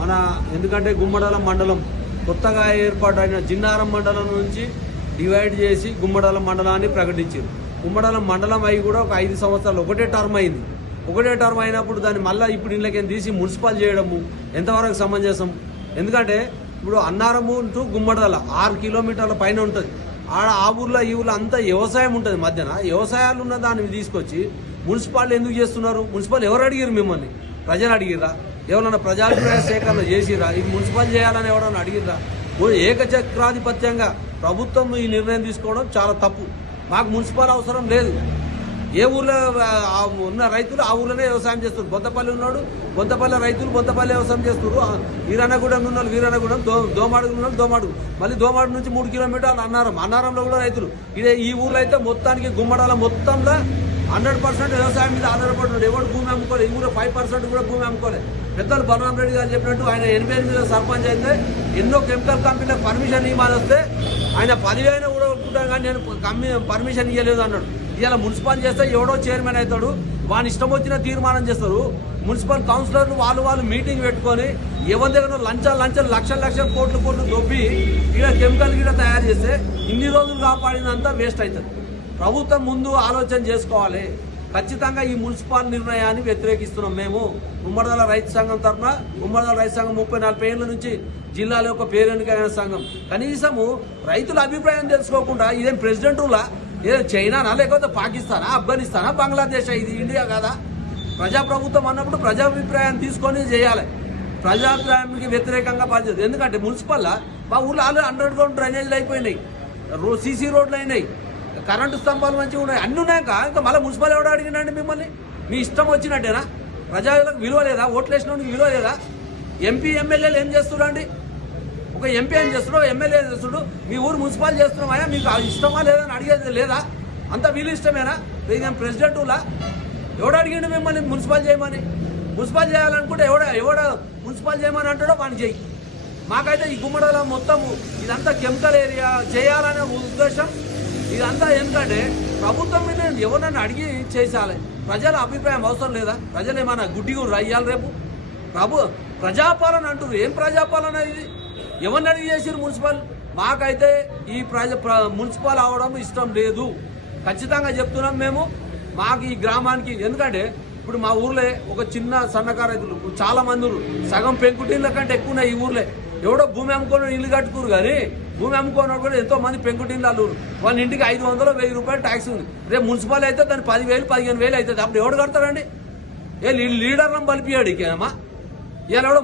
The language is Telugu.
మన ఎందుకంటే గుమ్మడాలం మండలం కొత్తగా ఏర్పాటైన జిన్నారం మండలం నుంచి డివైడ్ చేసి గుమ్మడాలం మండలాన్ని ప్రకటించారు. గుమ్మడాలం మండలం అయి కూడా ఒక 5 సంవత్సరాలు ఒకటే టర్మ్ అయింది. ఒకటే టర్మ్ అయినప్పుడు దాన్ని మళ్ళీ ఇప్పుడు ఇళ్ళకేం తీసి మున్సిపల్ చేయడము ఎంతవరకు సమంజసం? ఎందుకంటే ఇప్పుడు అన్నారము టు గుమ్మడాల 6 కిలోమీటర్ల పైన ఉంటుంది. ఆ ఊర్లో ఈ ఊర్లో అంతా వ్యవసాయం ఉంటుంది. మధ్యన వ్యవసాయాలు ఉన్న దాన్ని తీసుకొచ్చి మున్సిపాలిటీ ఎందుకు చేస్తున్నారు? మున్సిపల్ ఎవరు అడిగారు? మిమ్మల్ని ప్రజలు అడిగిర్రా? ఎవరన్నా ప్రజాభిప్రాయ సేకరణ చేసిరా? ఇది మున్సిపల్ చేయాలని ఎవరన్నా అడిగిర్రా? ఏకచక్రాధిపత్యంగా ప్రభుత్వం ఈ నిర్ణయం తీసుకోవడం చాలా తప్పు. మాకు మున్సిపల్ అవసరం లేదు. ఏ ఊర్లో ఉన్న రైతులు ఆ ఊర్లోనే వ్యవసాయం చేస్తారు. బొంతపల్లి ఉన్నాడు, బొంతపల్లి రైతులు బొంతపల్లి వ్యవసాయం చేస్తారు. వీరన్నగూడెం ఉన్నాడు, వీరన్నగూడెం, దోమాడుగు ఉన్నాడు, దోమాడుగు, మళ్ళీ దోమాడు నుంచి 3 కిలోమీటర్లు అన్నారంలో కూడా రైతులు. ఇదే ఈ ఊర్లో అయితే మొత్తానికి గుమ్మడాల మొత్తంలో 100% వ్యవసాయం మీద ఆధారపడ్డాడు. ఎవరు భూమి అమ్ముకోలేదు. ఈ ఊళ్ళో 5% కూడా భూమి అమ్ముకోలేదు. పెద్దలు బలరాం రెడ్డి గారు చెప్పినట్టు ఆయన 88లో సర్పంచ్ అయితే ఎన్నో కెమికల్ కంపెనీలకు పర్మిషన్ ఇవ్వాలి వస్తే ఆయన 10 అయినా కూడా ఒప్పుకుంటాను కానీ నేను పర్మిషన్ ఇవ్వలేదు అన్నాడు. ఇలా మున్సిపల్ చేస్తే ఎవడో చైర్మన్ అవుతాడు, వాని ఇష్టం వచ్చిన తీర్మానం చేస్తారు. మున్సిపల్ కౌన్సిలర్లు వాళ్ళు మీటింగ్ పెట్టుకొని ఎవరి దగ్గర లంచాలు లక్షల కోట్లు దొబ్బి ఇలా కెమికల్ గిడ తయారు చేస్తే ఇన్ని రోజులు కాపాడినంతా వేస్ట్ అవుతుంది. ప్రభుత్వం ముందు ఆలోచన చేసుకోవాలి. ఖచ్చితంగా ఈ మున్సిపల్ నిర్ణయాన్ని వ్యతిరేకిస్తున్నాం. మేము గుమ్మడిదల రైతు సంఘం తరఫున, గుమ్మడిదల రైతు సంఘం 34 ఏళ్ల నుంచి జిల్లాలో ఒక పేరెన్నికైన సంఘం. కనీసము రైతుల అభిప్రాయం తెలుసుకోకుండా ఇదేం ప్రెసిడెంట్ రూలా? ఏదో చైనానా, లేకపోతే పాకిస్తానా, ఆఫ్ఘనిస్తానా, బంగ్లాదేశ్? ఇది ఇండియా కాదా? ప్రజాప్రభుత్వం అన్నప్పుడు ప్రజాభిప్రాయాన్ని తీసుకొని చేయాలి. ప్రజాభిప్రాయానికి వ్యతిరేకంగా పనిచేస్తుంది. ఎందుకంటే మున్సిపల్ మా ఊళ్ళో ఆల్రెడీ 100 డ్రైనేజీలు అయిపోయినాయి, సీసీ రోడ్లు అయినాయి, కరెంటు స్తంభాలు మంచిగా ఉన్నాయి, అన్నీ ఉన్నాక ఇంకా మళ్ళీ మున్సిపల్ ఎవడో అడిగినండి మిమ్మల్ని? మీ ఇష్టం వచ్చినట్టేనా? ప్రజలకు విలువ లేదా? ఓట్లు వేసినోడికి విలువ లేదా? ఎంపీ ఎమ్మెల్యేలు ఏం చేస్తున్నారండి? ఒక ఎంపీ ఏం చేస్తున్నాడు, ఒక ఎమ్మెల్యే ఏం చేస్తున్నాడు? మీ ఊరు మున్సిపల్ చేస్తున్నామా? మీకు ఇష్టమా లేదని అడిగేది లేదా? అంత వీళ్ళు ఇష్టమేనా? ఇదేం ప్రెసిడెంటులా? ఎవడు అడిగిండు మిమ్మల్ని మున్సిపల్ చేయమని? మున్సిపల్ చేయాలనుకుంటే ఎవడ మున్సిపల్ చేయమని అంటాడో పని చేయి. మాకైతే ఈ గుమ్మడలో మొత్తం ఇదంతా కెమికల్ ఏరియా చేయాలనే ఉద్దేశం. ఇదంతా ఎందుకంటే ప్రభుత్వం మీద ఎవరన్నా అడిగి చేసాలి. ప్రజల అభిప్రాయం అవసరం లేదా? ప్రజలు ఏమన్నా గుడ్డిగా రయ్యాలి రేపు? ప్రజాపాలన అంటారు. ఏం ప్రజాపాలన ఇది? ఎవరిని అడిగి చేసారు మున్సిపల్? మాకైతే ఈ మున్సిపల్ అవడం ఇష్టం లేదు. ఖచ్చితంగా చెప్తున్నాం మేము. మాకు ఈ గ్రామానికి ఎందుకంటే ఇప్పుడు మా ఊర్లే ఒక చిన్న సన్నకారు రైతులు చాలా మంది సగం పెంకుటిళ్ళ కంటే ఎక్కువ ఉన్నాయి ఈ ఊర్లే. ఎవడో భూమి అమ్ముకొని ఇల్లు కట్టుకురు కానీ భూమి అమ్ముకోని కూడా ఎంతో మంది పెంకుటిళ్ళు అల్లురు. వాళ్ళ ఇంటికి 500 1000 రూపాయలు ట్యాక్స్ ఉంది. రేపు మున్సిపల్ అయితే దాన్ని 10,000 15,000 అవుతుంది. అప్పుడు ఎవడు కడతాడండి? లీడర్లను బలిపియాడు ఇకేమా? ఇలా